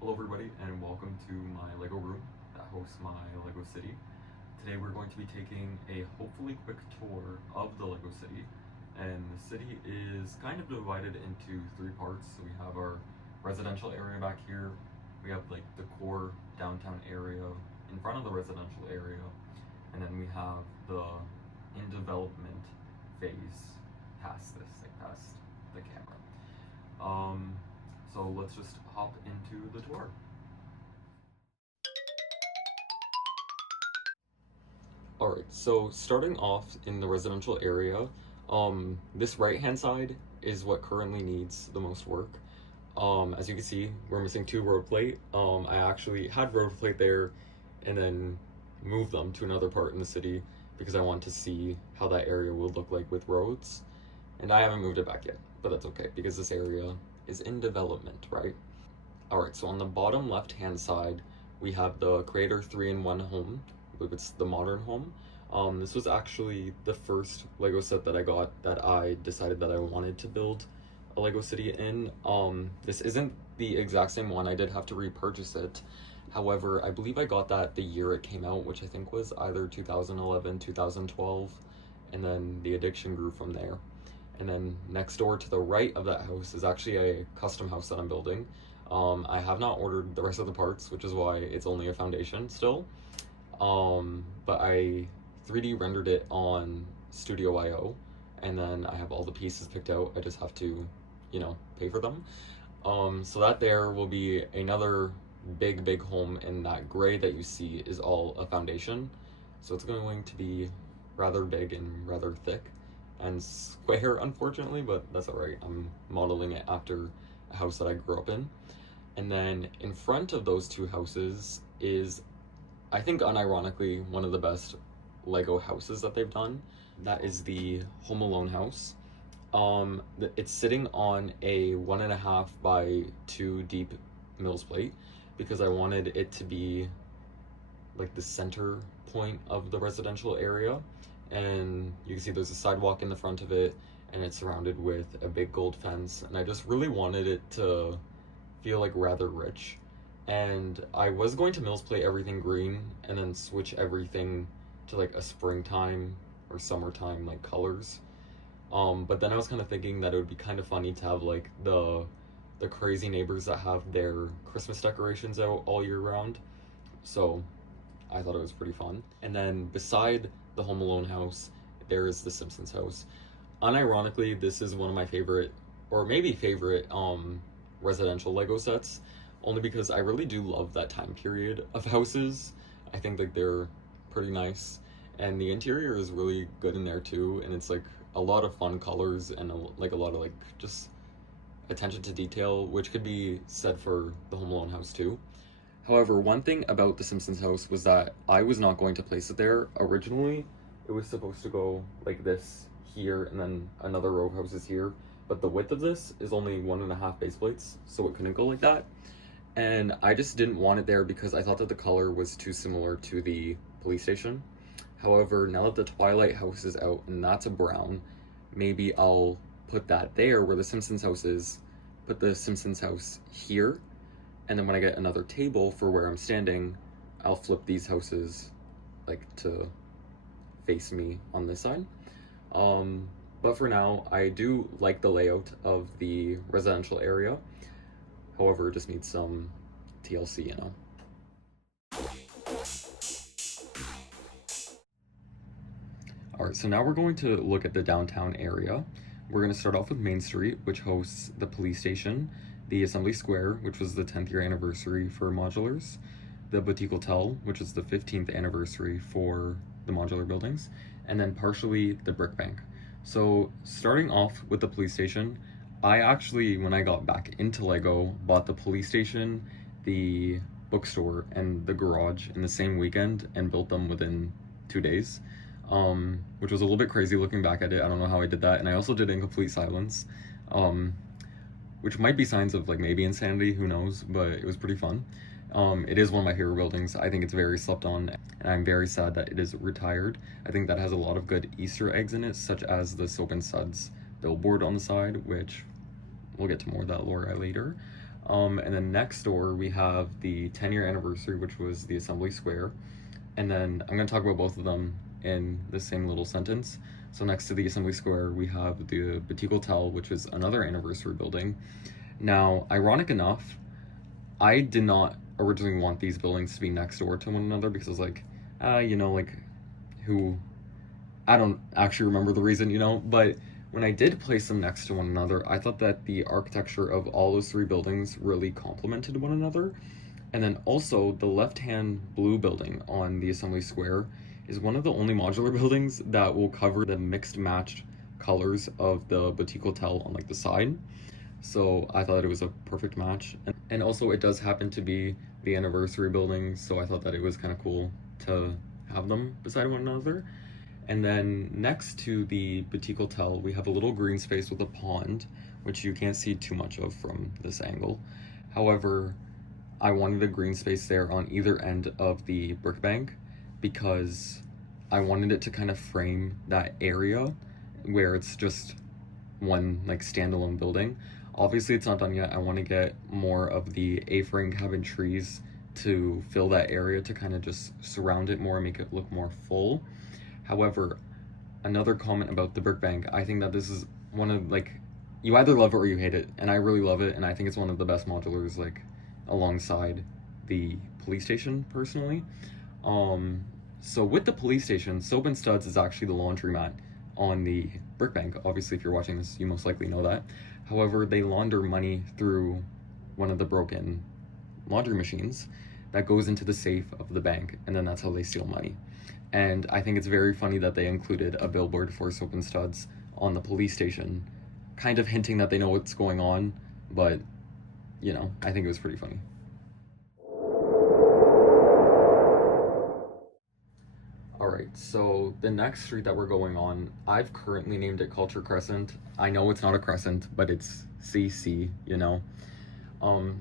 Hello everybody and welcome to my Lego room that hosts my Lego city. Today we're going to be taking a hopefully quick tour of the Lego city, and the city is kind of divided into three parts. So we have our residential area back here, we have like the core downtown area in front of the residential area, and then we have the in development phase past this, like past the camera. So let's just hop into the tour. Alright, so starting off in the residential area, this right hand side is what currently needs the most work. As you can see, we're missing two road plate. I actually had road plate there and then moved them to another part in the city because I want to see how that area will look like with roads. And I haven't moved it back yet, but that's okay because this area is in development, right? Alright, so on the bottom left hand side, we have the Creator 3-in-1 home. I believe it's the modern home. This was actually the first Lego set that I got that I decided that I wanted to build a Lego city in. This isn't the exact same one, I did have to repurchase it. However, I believe I got that the year it came out, which I think was either 2011, 2012, and then the addiction grew from there. And then next door to the right of that house is actually a custom house that I'm building. I have not ordered the rest of the parts, which is why it's only a foundation still. But I 3D rendered it on Studio.io, and then I have all the pieces picked out. I just have to, pay for them. So that there will be another big home, and that gray that you see is all a foundation. So it's going to be rather big and rather thick and square, unfortunately, but that's alright. I'm modeling it after a house that I grew up in. And then in front of those two houses is, I think unironically, one of the best Lego houses that they've done. That is the Home Alone house. It's sitting on a 1.5 by 2 deep Mills plate because I wanted it to be like the center point of the residential area. And you can see there's a sidewalk in the front of it, and it's surrounded with a big gold fence, and I just really wanted it to feel like rather rich. And I was going to Mills plate everything green and then switch everything to like a springtime or summertime like colors. But then I was kind of thinking that it would be kind of funny to have like the crazy neighbors that have their Christmas decorations out all year round. So I thought it was pretty fun. And then beside the Home Alone house, there is the Simpsons house. Unironically, this is one of my favorite, or maybe favorite, residential Lego sets, only because I really do love that time period of houses. I think like they're pretty nice, and the interior is really good in there too, and it's like a lot of fun colors and a lot of like just attention to detail, which could be said for the Home Alone house too. However, one thing about the Simpsons house was that I was not going to place it there. Originally, it was supposed to go like this here and then another row of houses here, but the width of this is only 1.5 base plates, so it couldn't go like that. And I just didn't want it there because I thought that the color was too similar to the police station. However, now that the Twilight house is out and that's a brown, maybe I'll put that there where the Simpsons house is, put the Simpsons house here, and then when I get another table for where I'm standing, I'll flip these houses like to face me on this side. But for now, I do like the layout of the residential area. However, it just needs some TLC, Alright, so now we're going to look at the downtown area. We're going to start off with Main Street, which hosts the police station, the Assembly Square, which was the 10th year anniversary for Modulars, the Boutique Hotel, which is the 15th anniversary for the Modular buildings, and then partially the Brick Bank. So starting off with the police station, I actually, when I got back into Lego, bought the police station, the bookstore, and the garage in the same weekend and built them within 2 days, which was a little bit crazy looking back at it. I don't know how I did that, and I also did it in complete silence, which might be signs of like maybe insanity, who knows, but it was pretty fun. It is one of my favorite buildings. I think it's very slept on, and I'm very sad that it is retired. I think that has a lot of good Easter eggs in it, such as the Soap and Suds billboard on the side, which we'll get to more of that lore later. And then next door we have the 10-year anniversary, which was the Assembly Square. And then I'm going to talk about both of them in the same little sentence. So next to the Assembly Square, we have the Boutique Hotel, which is another anniversary building. Now, ironic enough, I did not originally want these buildings to be next door to one another because I was like, who, I don't actually remember the reason, but when I did place them next to one another, I thought that the architecture of all those three buildings really complemented one another. And then also the left-hand blue building on the Assembly Square is one of the only modular buildings that will cover the mixed matched colors of the Boutique Hotel on the side. So I thought it was a perfect match. And also it does happen to be the anniversary building, so I thought that it was kind of cool to have them beside one another. And then next to the Boutique Hotel, we have a little green space with a pond, which you can't see too much of from this angle. However, I wanted a green space there on either end of the brick bank because I wanted it to kind of frame that area where it's just one standalone building. Obviously it's not done yet. I want to get more of the A-frame cabin trees to fill that area to kind of just surround it more and make it look more full. However, another comment about the brick bank, I think that this is one of you either love it or you hate it, and I really love it, and I think it's one of the best modulars alongside the police station personally. So with the police station, Soap and Studs is actually the laundromat on the brick bank. Obviously, if you're watching this, you most likely know that. However, they launder money through one of the broken laundry machines that goes into the safe of the bank, and then that's how they steal money. And I think it's very funny that they included a billboard for Soap and Studs on the police station, kind of hinting that they know what's going on, but I think it was pretty funny. Alright, so the next street that we're going on, I've currently named it Culture Crescent. I know it's not a crescent, but it's CC,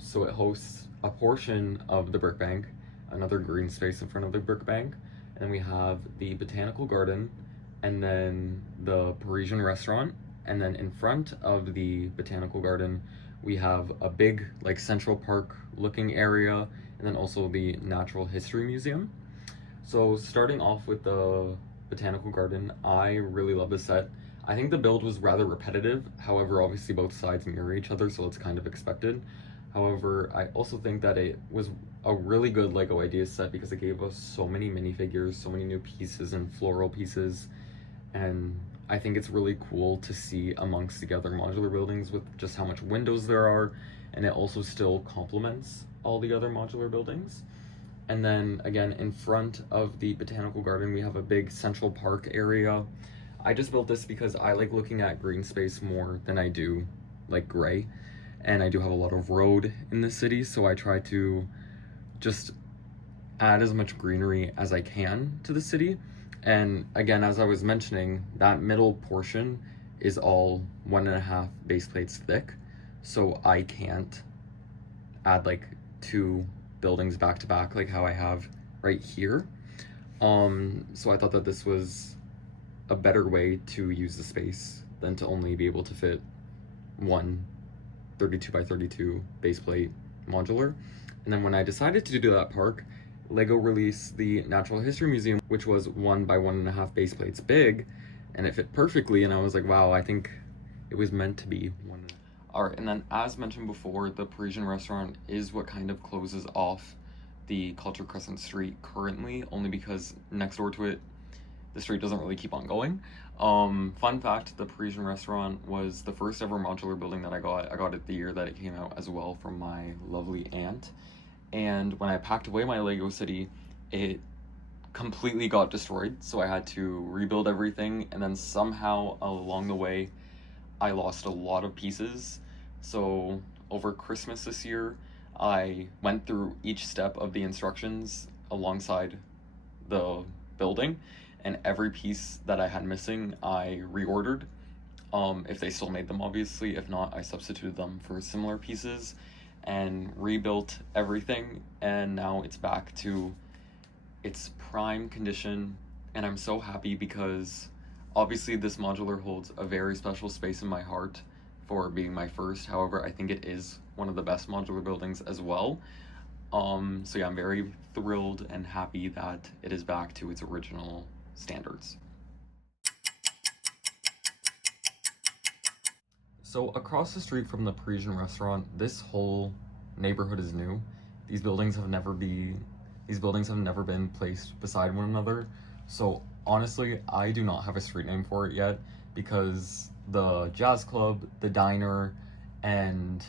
So it hosts a portion of the brick bank, another green space in front of the brick bank, and we have the Botanical Garden, and then the Parisian restaurant, and then in front of the Botanical Garden, we have a big Central Park looking area, and then also the Natural History Museum. So starting off with the Botanical Garden, I really love the set. I think the build was rather repetitive. However, obviously both sides mirror each other, so it's kind of expected. However, I also think that it was a really good Lego idea set because it gave us so many minifigures, so many new pieces and floral pieces, and I think it's really cool to see amongst the other modular buildings with just how much windows there are, and it also still complements all the other modular buildings. And then again, in front of the Botanical Garden, we have a big Central Park area. I just built this because I like looking at green space more than I do gray, and I do have a lot of road in the city, so I try to just add as much greenery as I can to the city. And again, as I was mentioning, that middle portion is all 1.5 base plates thick, so I can't add 2 buildings back to back how I have right here. So I thought that this was a better way to use the space than to only be able to fit one 32 by 32 base plate modular. And then when I decided to do that park, Lego released the Natural History Museum, which was 1 by 1.5 base plates big, and it fit perfectly, and I was like, wow, I think it was meant to be one. Alright, and then as mentioned before, the Parisian restaurant is what kind of closes off the Culture Crescent street currently, only because next door to it, the street doesn't really keep on going. Fun fact, the Parisian restaurant was the first ever modular building that I got. I got it the year that it came out as well from my lovely aunt. And when I packed away my Lego city, it completely got destroyed, so I had to rebuild everything, and then somehow along the way, I lost a lot of pieces. So over Christmas this year, I went through each step of the instructions alongside the building, and every piece that I had missing, I reordered. If they still made them, obviously. If not, I substituted them for similar pieces and rebuilt everything, and now it's back to its prime condition, and I'm so happy because obviously this modular holds a very special space in my heart for being my first. However, I think it is one of the best modular buildings as well. So yeah, I'm very thrilled and happy that it is back to its original standards. So across the street from the Parisian restaurant, this whole neighborhood is new. These buildings have never be these buildings have never been placed beside one another. So honestly, I do not have a street name for it yet because the jazz club, the diner, and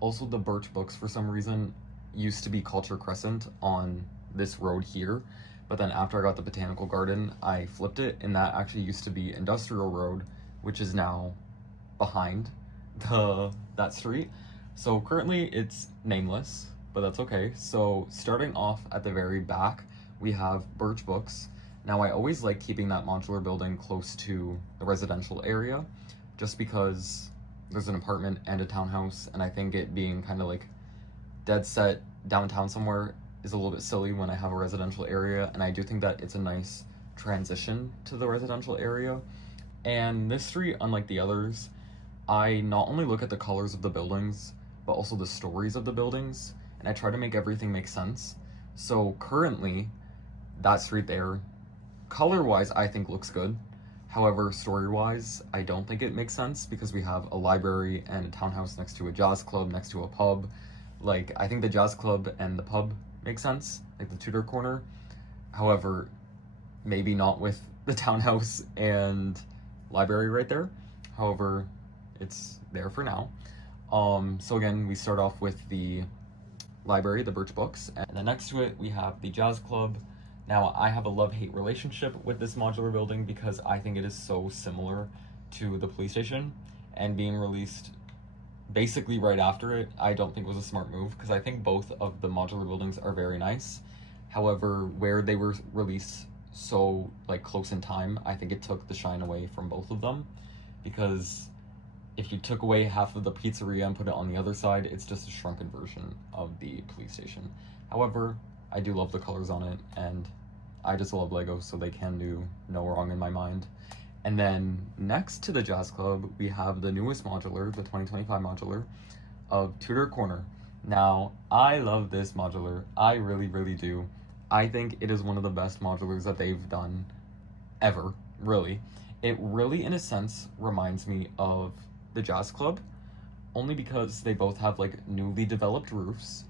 also the Birch Books for some reason used to be Culture Crescent on this road here. But then after I got the Botanical Garden, I flipped it, and that actually used to be Industrial Road, which is now behind that street. So currently it's nameless, but that's okay. So starting off at the very back, we have Birch Books. Now I always like keeping that modular building close to the residential area, just because there's an apartment and a townhouse, and I think it being kind of like dead set downtown somewhere is a little bit silly when I have a residential area, and I do think that it's a nice transition to the residential area. And this street, unlike the others, I not only look at the colors of the buildings, but also the stories of the buildings, and I try to make everything make sense. So currently, that street there, color-wise, I think looks good. However, story-wise, I don't think it makes sense because we have a library and a townhouse next to a jazz club, next to a pub. Like, I think the jazz club and the pub make sense, like the Tudor Corner. However, maybe not with the townhouse and library right there. However, it's there for now. So again, we start off with the library, the Birch Books, and then next to it we have the jazz club. Now I have a love-hate relationship with this modular building because I think it is so similar to the police station, and being released basically right after it, I don't think was a smart move because I think both of the modular buildings are very nice. However, where they were released so like close in time, I think it took the shine away from both of them, because if you took away half of the pizzeria and put it on the other side, it's just a shrunken version of the police station. However, I do love the colors on it, and I just love Lego, so they can do no wrong in my mind. And then next to the jazz club, we have the newest modular, the 2025 modular of Tudor Corner. Now, I love this modular. I really, really do. I think it is one of the best modulars that they've done ever, really. It really, in a sense, reminds me of the jazz club, only because they both have like newly developed roofs.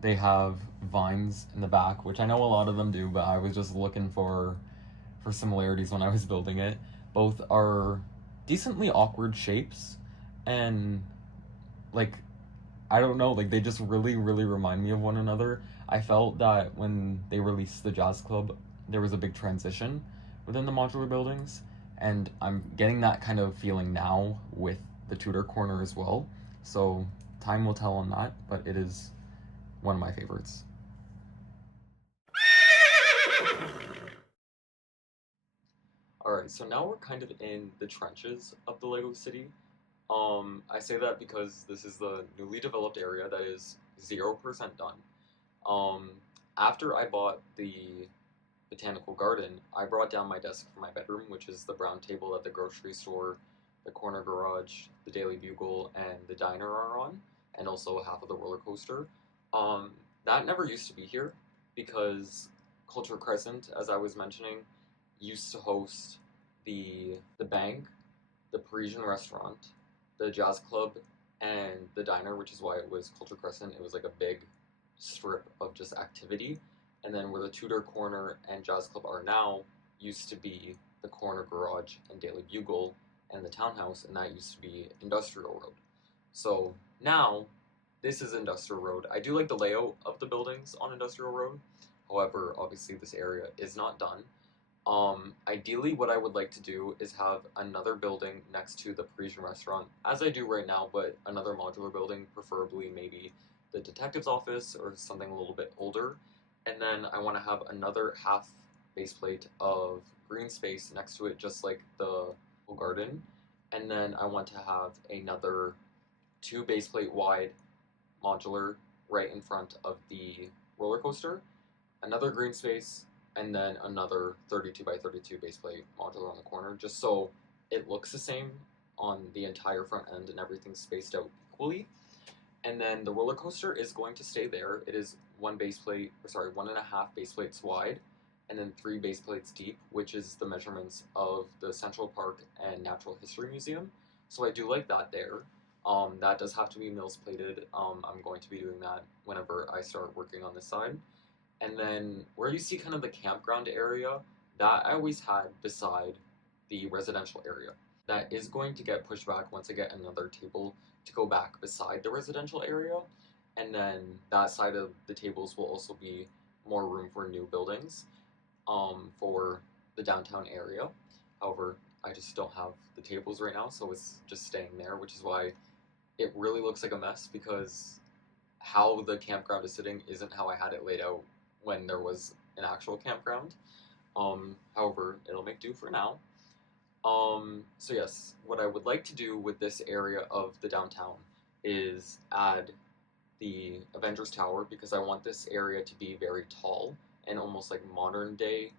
They have vines in the back, which I know a lot of them do, but I was just looking for similarities when I was building it. Both are decently awkward shapes, and like, I don't know, like they just really, really remind me of one another. I felt that when they released the jazz club, there was a big transition within the modular buildings, and I'm getting that kind of feeling now with the Tudor Corner as well. So time will tell on that, but it is one of my favorites. Alright, so now we're kind of in the trenches of the Lego City. I say that because this is the newly developed area that is 0% done. Um, After I bought the Botanical Garden, I brought down my desk for my bedroom, which is the brown table that the grocery store, the corner garage, the Daily Bugle, and the diner are on, and also half of the roller coaster. That never used to be here because Culture Crescent, as I was mentioning, used to host the bank, the Parisian restaurant, the jazz club, and the diner, which is why it was Culture Crescent. It was like a big strip of just activity. And then where the Tudor Corner and Jazz Club are now used to be the corner garage and Daily Bugle and the townhouse, and that used to be Industrial Road. So now this is Industrial Road. I do like the layout of the buildings on Industrial Road. However, obviously this area is not done. Ideally what I would like to do is have another building next to the Parisian restaurant, as I do right now, but another modular building, preferably maybe the detective's office or something a little bit older. And then I want to have another half base plate of green space next to it, just like the garden. And then I want to have another 2 base plate wide modular right in front of the roller coaster, another green space, and then another 32 by 32 base plate modular on the corner, just so it looks the same on the entire front end and everything's spaced out equally. And then the roller coaster is going to stay there. It is 1.5 base plates wide, and then 3 base plates deep, which is the measurements of the Central Park and Natural History Museum. So I do like that there. That does have to be mills plated. I'm going to be doing that whenever I start working on this side. And then where you see kind of the campground area, that I always had beside the residential area. That is going to get pushed back once I get another table to go back beside the residential area. And then that side of the tables will also be more room for new buildings for the downtown area. However, I just don't have the tables right now, so it's just staying there, which is why it really looks like a mess because how the campground is sitting isn't how I had it laid out when there was an actual campground. However, it'll make do for now. So yes, what I would like to do with this area of the downtown is add the Avengers Tower because I want this area to be very tall and almost like modern day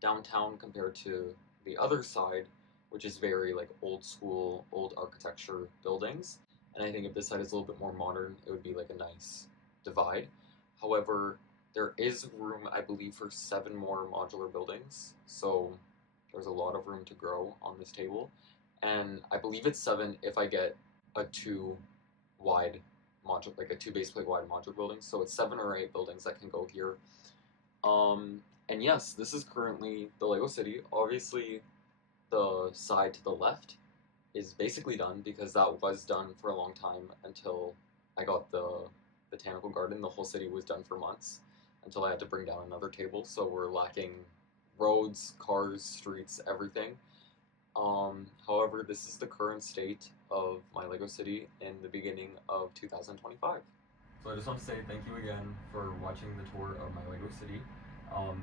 downtown compared to the other side, which is very like old school, old architecture buildings. And I think if this side is a little bit more modern, it would be like a nice divide. However, there is room, I believe, for 7 more modular buildings, so there's a lot of room to grow on this table. And I believe it's 7 if I get a 2 wide module, like a 2 base plate wide modular building. So it's 7 or 8 buildings that can go here. And yes, this is currently the Lego City. Obviously, the side to the left is basically done because that was done for a long time until I got the botanical garden. The whole city was done for months until I had to bring down another table. So we're lacking roads, cars, streets, everything. However, this is the current state of my Lego City in the beginning of 2025. So I just want to say thank you again for watching the tour of my Lego City.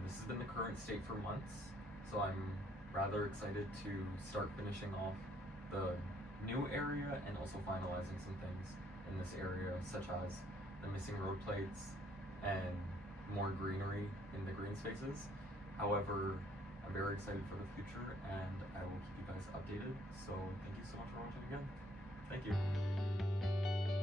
This has been the current state for months, so I'm rather excited to start finishing off the new area and also finalizing some things in this area, such as the missing road plates and more greenery in the green spaces. However, I'm very excited for the future and I will keep you guys updated. So thank you so much for watching again. Thank you.